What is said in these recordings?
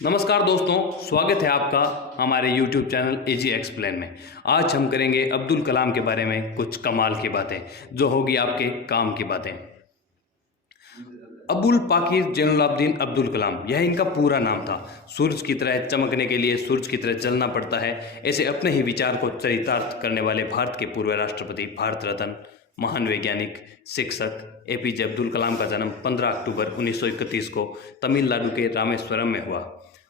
नमस्कार दोस्तों, स्वागत है आपका हमारे YouTube चैनल एजी एक्सप्लेन में। आज हम करेंगे अब्दुल कलाम के बारे में कुछ कमाल की बातें, जो होगी आपके काम की बातें। अबुल पाकिर जैनुलाब्दीन अब्दुल कलाम, यह इनका पूरा नाम था। सूरज की तरह चमकने के लिए सूरज की तरह जलना पड़ता है, ऐसे अपने ही विचार को चरितार्थ करने वाले भारत के पूर्व राष्ट्रपति, भारत रत्न, महान वैज्ञानिक, शिक्षक एपीजे अब्दुल कलाम का जन्म 15 अक्टूबर 1931 को तमिलनाडु के रामेश्वरम में हुआ।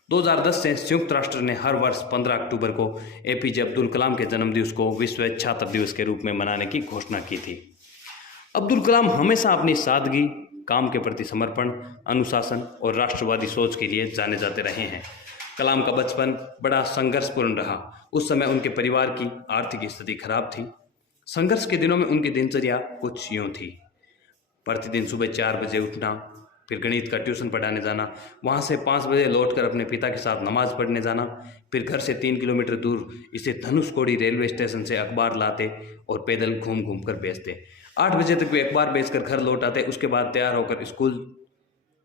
2010 से संयुक्त राष्ट्र ने हर वर्ष 15 अक्टूबर को एपीजे अब्दुल कलाम के जन्मदिवस को विश्व छात्र दिवस के रूप में मनाने की घोषणा की थी। अब्दुल कलाम हमेशा अपनी सादगी, काम के प्रति समर्पण, अनुशासन और राष्ट्रवादी सोच के लिए जाने जाते रहे हैं। कलाम का बचपन बड़ा संघर्षपूर्ण रहा। उस समय उनके परिवार की आर्थिक स्थिति खराब थी। संघर्ष के दिनों में उनकी दिनचर्या कुछ यूँ थी। प्रतिदिन सुबह 4 बजे उठना, फिर गणित का ट्यूशन पढ़ाने जाना, वहाँ से 5 बजे लौटकर अपने पिता के साथ नमाज पढ़ने जाना, फिर घर से 3 किलोमीटर दूर स्थित धनुषकोडी रेलवे स्टेशन से अखबार लाते और पैदल घूम घूम कर बेचते। 8 बजे तक वे अखबार बेचकर घर लौट आते। उसके बाद तैयार होकर स्कूल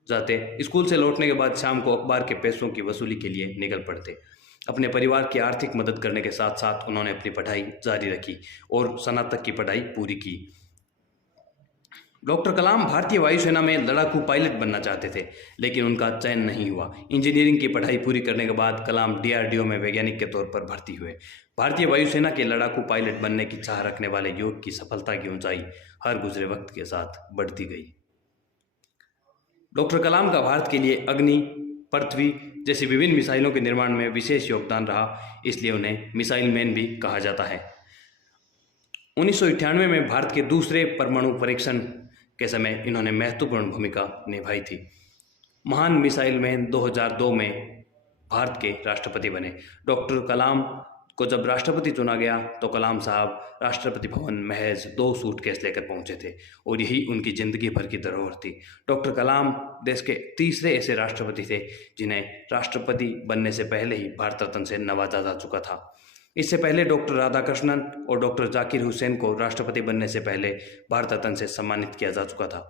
जाते। स्कूल से लौटने के बाद शाम को अखबार के पैसों की वसूली के लिए निकल पड़ते। अपने परिवार की आर्थिक मदद करने के साथ साथ उन्होंने अपनी पढ़ाई जारी रखी और स्नातक की पढ़ाई पूरी की। डॉक्टर कलाम भारतीय वायुसेना में लड़ाकू पायलट बनना चाहते थे, लेकिन उनका चयन नहीं हुआ। इंजीनियरिंग की पढ़ाई पूरी करने के बाद कलाम डीआरडीओ में वैज्ञानिक के तौर पर भर्ती हुए। भारतीय वायुसेना के लड़ाकू पायलट बनने की चाह रखने वाले युवक की सफलता की ऊंचाई हर गुजरे वक्त के साथ बढ़ती गई। डॉक्टर कलाम का भारत के लिए अग्नि, पृथ्वी जैसी विभिन्न मिसाइलों के निर्माण में विशेष योगदान रहा, इसलिए उन्हें मिसाइल मैन भी कहा जाता है। 1998 में भारत के दूसरे परमाणु परीक्षण के समय इन्होंने महत्वपूर्ण भूमिका निभाई थी। महान मिसाइल मैन 2002 में भारत के राष्ट्रपति बने। डॉक्टर कलाम को जब राष्ट्रपति चुना गया तो कलाम साहब राष्ट्रपति भवन महज 2 सूटकेस लेकर पहुंचे थे और यही उनकी जिंदगी भर की धरोहर थी। डॉक्टर कलाम देश के तीसरे ऐसे राष्ट्रपति थे जिन्हें राष्ट्रपति बनने से पहले ही भारत रत्न से नवाजा जा चुका था। इससे पहले डॉक्टर राधाकृष्णन और डॉक्टर जाकिर हुसैन को राष्ट्रपति बनने से पहले भारत रत्न से सम्मानित किया जा चुका था।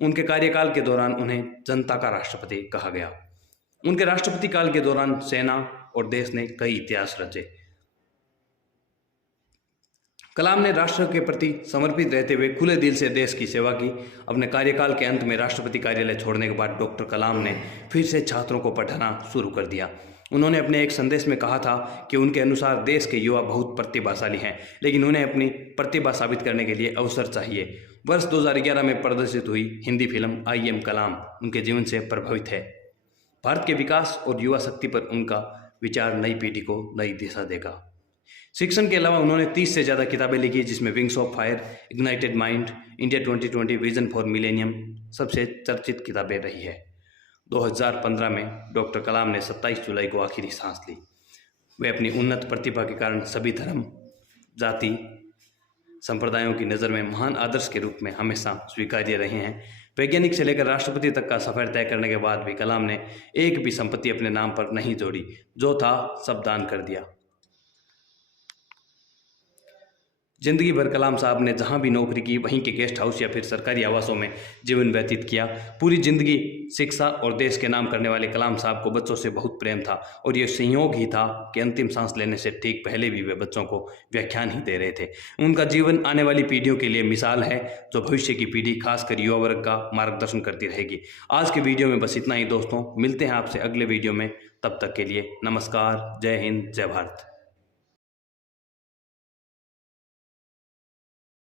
उनके कार्यकाल के दौरान उन्हें जनता का राष्ट्रपति कहा गया। उनके राष्ट्रपति काल के दौरान सेना और देश ने कई इतिहास रचे। कलाम ने राष्ट्र के प्रति समर्पित रहते हुए खुले दिल से देश की सेवा की। अपने कार्यकाल के अंत में राष्ट्रपति कार्यालय छोड़ने के बाद डॉक्टर कलाम ने फिर से छात्रों को पढ़ाना शुरू कर दिया। उन्होंने अपने एक संदेश में कहा था कि उनके अनुसार देश के युवा बहुत प्रतिभाशाली हैं, लेकिन उन्हें अपनी प्रतिभा साबित करने के लिए अवसर चाहिए। वर्ष 2011 में प्रदर्शित हुई हिंदी फिल्म आई एम कलाम उनके जीवन से प्रभावित है। भारत के विकास और युवा शक्ति पर उनका विचार नई पीढ़ी को नई दिशा देगा। शिक्षण के अलावा उन्होंने 30 से ज़्यादा किताबें लिखी, जिसमें wings of fire, ignited mind, India 2020, vision for millennium सबसे चर्चित किताबें रही है। 2015 में डॉक्टर कलाम ने 27 जुलाई को आखिरी सांस ली। वे अपनी उन्नत प्रतिभा के कारण सभी धर्म, जाति, संप्रदायों की नज़र में महान आदर्श के रूप में हमेशा स्वीकार्य रहे हैं। वैज्ञानिक से लेकर राष्ट्रपति तक का सफर तय करने के बाद भी कलाम ने एक भी संपत्ति अपने नाम पर नहीं जोड़ी। जो था सब दान कर दिया। जिंदगी भर कलाम साहब ने जहां भी नौकरी की वहीं के गेस्ट हाउस या फिर सरकारी आवासों में जीवन व्यतीत किया। पूरी जिंदगी शिक्षा और देश के नाम करने वाले कलाम साहब को बच्चों से बहुत प्रेम था और ये संयोग ही था कि अंतिम सांस लेने से ठीक पहले भी वे बच्चों को व्याख्यान ही दे रहे थे। उनका जीवन आने वाली पीढ़ियों के लिए मिसाल है, जो भविष्य की पीढ़ी खासकर युवा वर्ग का मार्गदर्शन करती रहेगी। आज के वीडियो में बस इतना ही दोस्तों। मिलते हैं आपसे अगले वीडियो में। तब तक के लिए नमस्कार, जय हिंद, जय भारत।